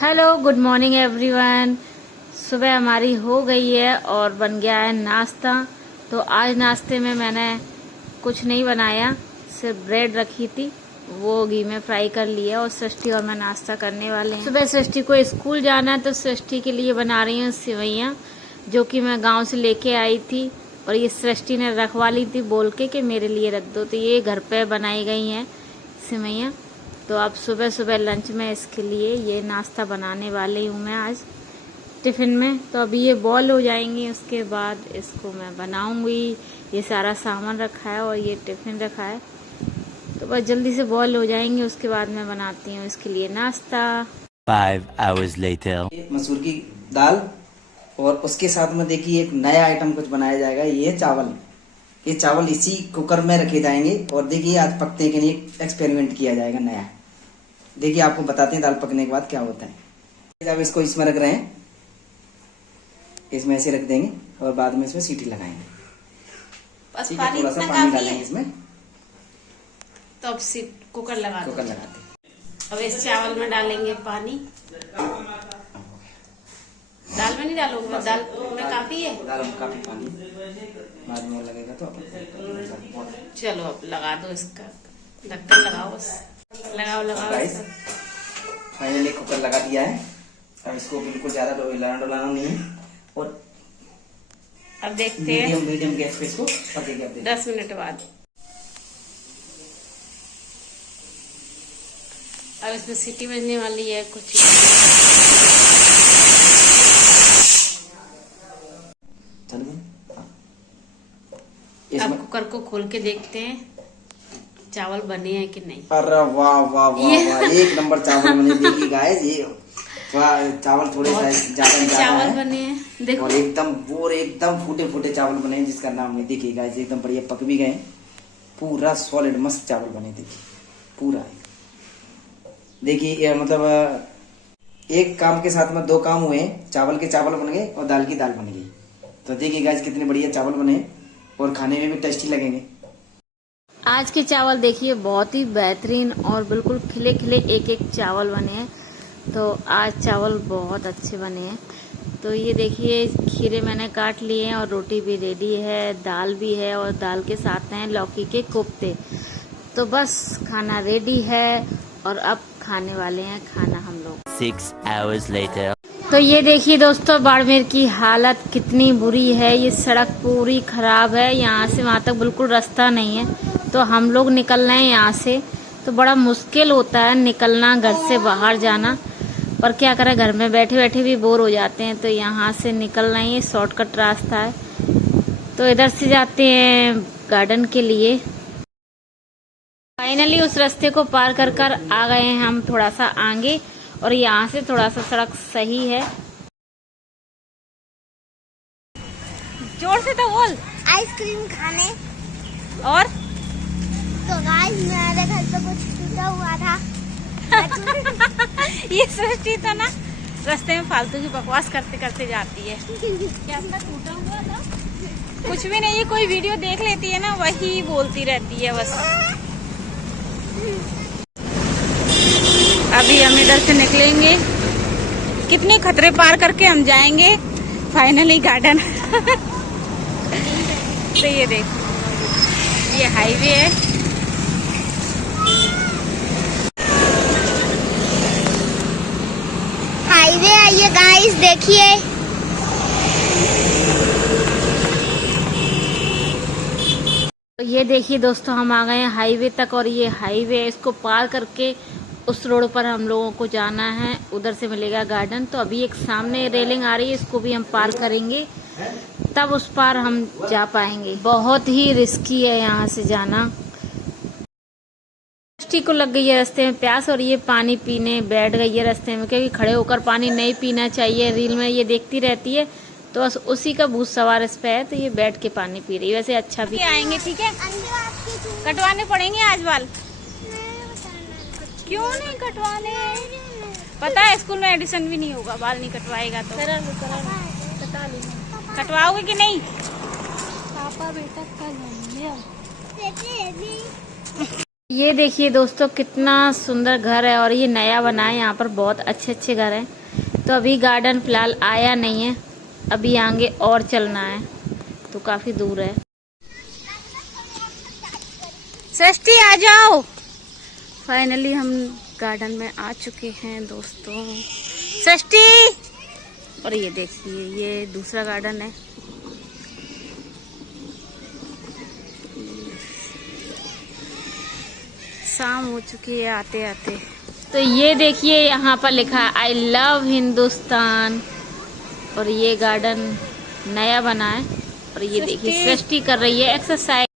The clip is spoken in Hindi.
Hello good morning everyone. सुबह हमारी हो गई है और बन गया है नाश्ता। तो आज नाश्ते में मैंने कुछ नहीं बनाया, सिर्फ ब्रेड रखी थी, वो घी में फ्राई कर लिया और सृष्टि और मैं नाश्ता करने वाले हैं। सुबह सृष्टि को स्कूल जाना है तो सृष्टि के लिए बना रही हूँ सेवइयाँ, जो कि मैं गांव से लेके आई थी और ये सृष्टि ने रखवा ली थी बोल के कि मेरे लिए रख दो। तो ये घर पे बनाई गई हैं सेवइयाँ। तो अब सुबह सुबह लंच में इसके लिए ये नाश्ता बनाने वाली हूँ मैं आज टिफ़िन में। तो अभी ये बॉयल हो जाएंगी, उसके बाद इसको मैं बनाऊँगी। ये सारा सामान रखा है और ये टिफ़िन रखा है, तो बस जल्दी से बॉयल हो जाएंगे, उसके बाद मैं बनाती हूँ इसके लिए नाश्ता। 5 hours later. मसूर की दाल और उसके साथ में देखिए एक नया आइटम कुछ बनाया जाएगा। ये चावल, ये चावल इसी कुकर में रखे जाएंगे और देखिए आज पकने के लिए एक्सपेरिमेंट किया जाएगा नया। देखिए आपको बताते हैं दाल पकने के बाद क्या होता है। अब इसको इसमें रख रहे हैं, इसमें ऐसे रख देंगे और बाद में इसमें सीटी लगाएंगे। बस पानी थोड़ा सा पानी डालेंगे इसमें, तो अब कुकर लगाते हैं। अब इस चावल में डालेंगे पानी। दाल में नहीं डालूंगा, दाल में काफी है, दाल में काफी पानी बाद में लगेगा तो चलो अब लगा दो इसका ढक्कन, लगाओ बस, लगाओ फाइनली कुकर लगा दिया है। अब इसको बिल्कुल ज्यादा डोलाना नहीं है और अब देखते हैं मीडियम गैस पे इसको पकेगा 10 मिनट बाद। अब इसमें सीटी बजने वाली है कुछ। अब कुकर को खोल के देखते हैं चावल बने हैं कि नहीं। अरे वाह वाह वाह वाह, एक नंबर चावल बने। देखिए गाइस, ये चावल थोड़े ज्यादा चावल बने हैं देखो, और एकदम फूटे फूटे चावल बने हैं, जिसका नाम नहीं। देखिए गाइस एकदम बढ़िया पक भी गए, पूरा सॉलिड मस्त चावल बने। देखिए पूरा, देखिए मतलब एक काम के साथ में दो काम हुए, चावल के चावल बन गए और दाल की दाल बन गई। तो देखिए गाइस कितने बढ़िया चावल बने और खाने में भी टेस्टी लगेंगे। आज के चावल देखिए बहुत ही बेहतरीन और बिल्कुल खिले खिले एक एक चावल बने हैं। तो आज चावल बहुत अच्छे बने हैं। तो ये देखिए खीरे मैंने काट लिए हैं और रोटी भी रेडी है, दाल भी है और दाल के साथ हैं लौकी के कोफ्ते। तो बस खाना रेडी है और अब खाने वाले हैं खाना हम लोग। 6 hours later. तो ये देखिए दोस्तों बाड़मेर की हालत कितनी बुरी है। ये सड़क पूरी खराब है, यहाँ से वहाँ तक बिल्कुल रास्ता नहीं है। तो हम लोग निकल रहे हैं यहाँ से, तो बड़ा मुश्किल होता है निकलना, घर से बाहर जाना। पर क्या करें, घर में बैठे बैठे भी बोर हो जाते हैं। तो यहाँ से निकल रहे हैं, शॉर्टकट रास्ता है। तो इधर से जाते हैं गार्डन के लिए। फाइनली उस रास्ते को पार कर कर आ गए हैं हम थोड़ा सा आगे, और यहाँ से थोड़ा सा सड़क सही है। जोर से तो बोल। आइसक्रीम खाने। और तो गाइस मेरे घर पे कुछ टूटा हुआ था। ये सृष्टि तो ना रास्ते में फालतू की बकवास करते करते जाती है। क्या टूटा हुआ था? कुछ भी नहीं, कोई वीडियो देख लेती है ना, वही बोलती रहती है बस। अभी हम इधर से निकलेंगे, कितने खतरे पार करके हम जाएंगे फाइनली गार्डन। तो ये देखो, ये हाईवे है। हाईवे है ये गाइस, देखिए। तो ये देखिए दोस्तों हम आ गए हैं हाईवे तक, और ये हाईवे इसको पार करके उस रोड पर हम लोगों को जाना है, उधर से मिलेगा गार्डन। तो अभी एक सामने रेलिंग आ रही है, इसको भी हम पार करेंगे, तब उस पार हम जा पाएंगे। बहुत ही रिस्की है यहाँ से जाना। सृष्टि को लग गई है रास्ते में प्यास और ये पानी पीने बैठ गई है रास्ते में, क्योंकि खड़े होकर पानी नहीं पीना चाहिए। रील में ये देखती रहती है, तो बस उसी का भूत सवार इस पे है, तो ये बैठ के पानी पी रही है। वैसे अच्छा भी आएंगे, ठीक है। कटवाने पड़ेंगे आज बाल। क्यों नहीं कटवाने? पता है स्कूल में एडिशन भी नहीं होगा, बाल नहीं कटवाएगा तो। कटवाओगे कि नहीं? पापा बेटा कल ये देखिए दोस्तों कितना सुंदर घर है और ये नया बना है। यहाँ पर बहुत अच्छे अच्छे घर हैं। तो अभी गार्डन फिलहाल आया नहीं है, अभी आगे और चलना है तो काफी दूर है। सृष्टि आ जाओ। फाइनली हम गार्डन में आ चुके हैं दोस्तों। सृष्टि, और ये देखिए ये दूसरा गार्डन है। शाम हो चुकी है आते आते। तो ये देखिए यहाँ पर लिखा है आई लव हिंदुस्तान और ये गार्डन नया बना है। और ये देखिए सृष्टि कर रही है एक्सरसाइज।